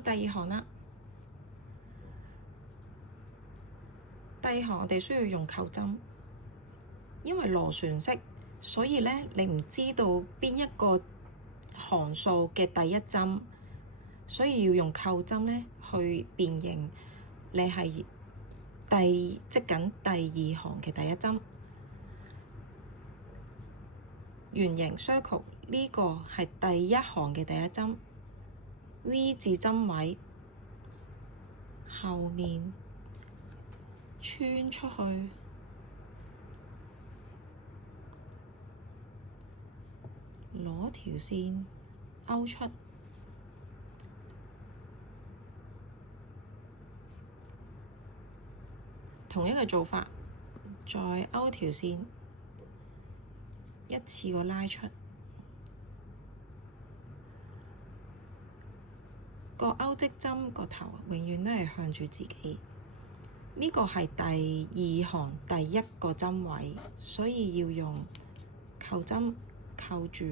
到第二行啦。第二行我哋需要用扣針，因為螺旋式，所以咧你唔知道邊一個行數嘅第一針，所以要用扣針咧去辨認你係織緊第二行嘅第一針。圓形 circle 呢個係第一行嘅第一針 V 字針位，後面穿出去，攞條線勾出，同一個做法，再勾條線，一次過拉出，個勾織針個頭永遠都係向住自己。呢個係第二行第一個針位，所以要用扣針扣住，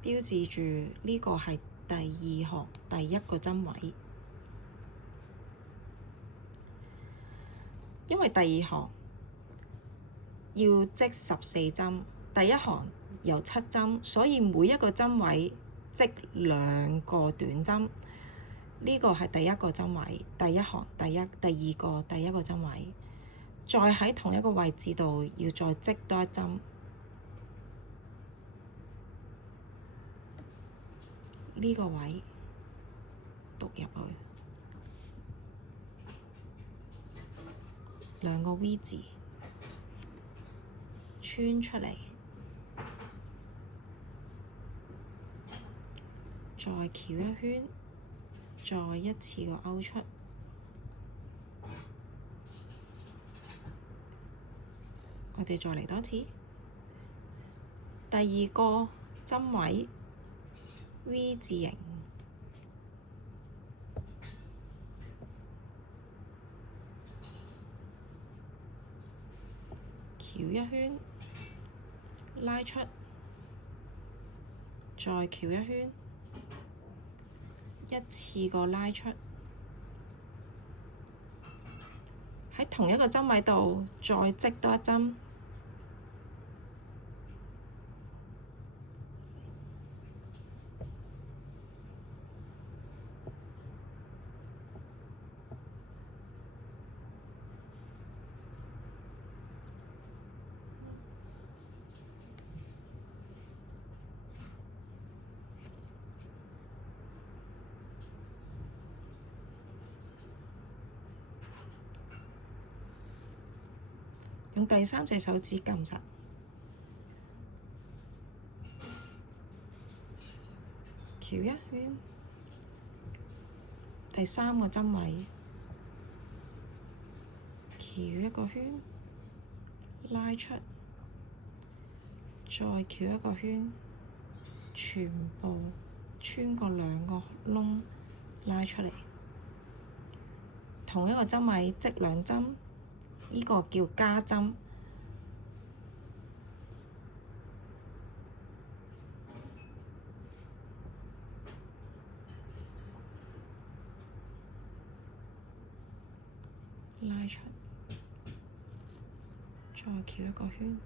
標誌住呢個係第二行第一個針位。因為第二行要織14針，第一行由7針，所以每一個針位織2個短針。呢個係第一個針位，第一行第二個第一個針位，再喺同一個位置度要再織多一針。呢個位篤入去2個 V 字，穿出嚟，再繞一圈，再一次個勾出。我哋再嚟多次，第二個針位 V 字形，繞一圈，拉出，再繞一圈，一次過拉出，喺同一個針位度再織多一針。用第3隻手指撳實，繞一圈，第3個針位，繞一個圈，拉出，再繞一個圈，全部穿過2個窿，拉出嚟。同一個針位織2針。呢個叫加針，拉出，再繞一個圈。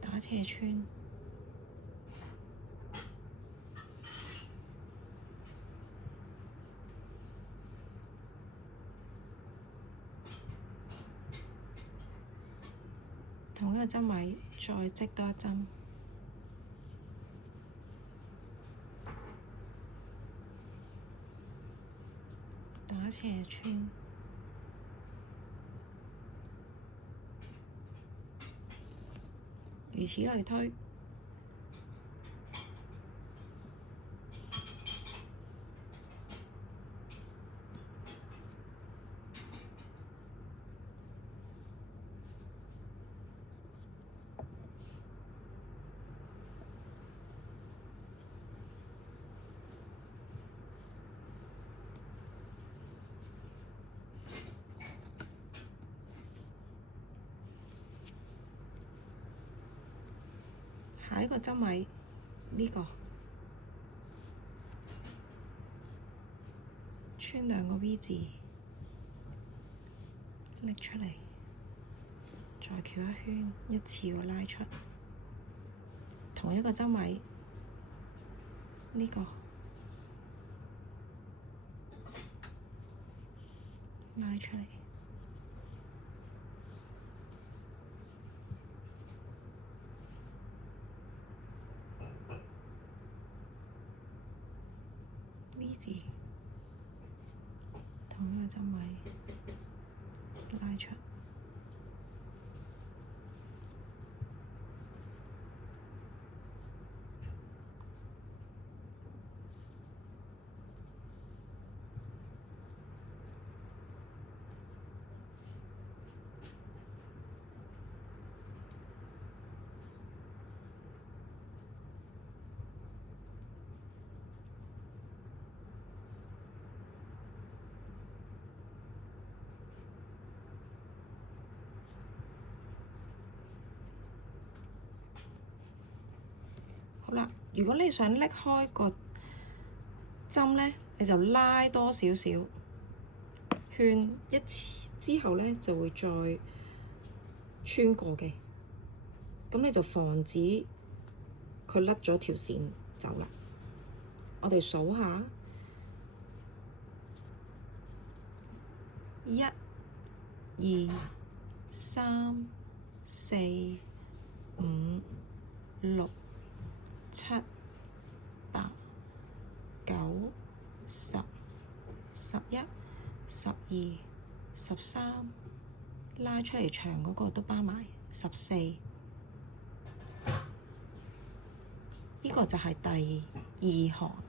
打斜穿，同一個針位再織多一針，打斜穿。如此類推，下一個針位呢個穿兩個 V 字，拎出嚟，再翹一圈，一次過拉出。同一個針位呢個拉出嚟。V 字，同一個針位拉出。好啦，如果你想拎開個針咧，你就拉多少少圈一次之後咧，就會再穿過嘅。咁你就防止佢甩咗條線走啦。我哋數下，一、二、三、四、五、六、七、八、九、十、11、12、13，拉出嚟長嗰個都包埋14。呢個就係第二行。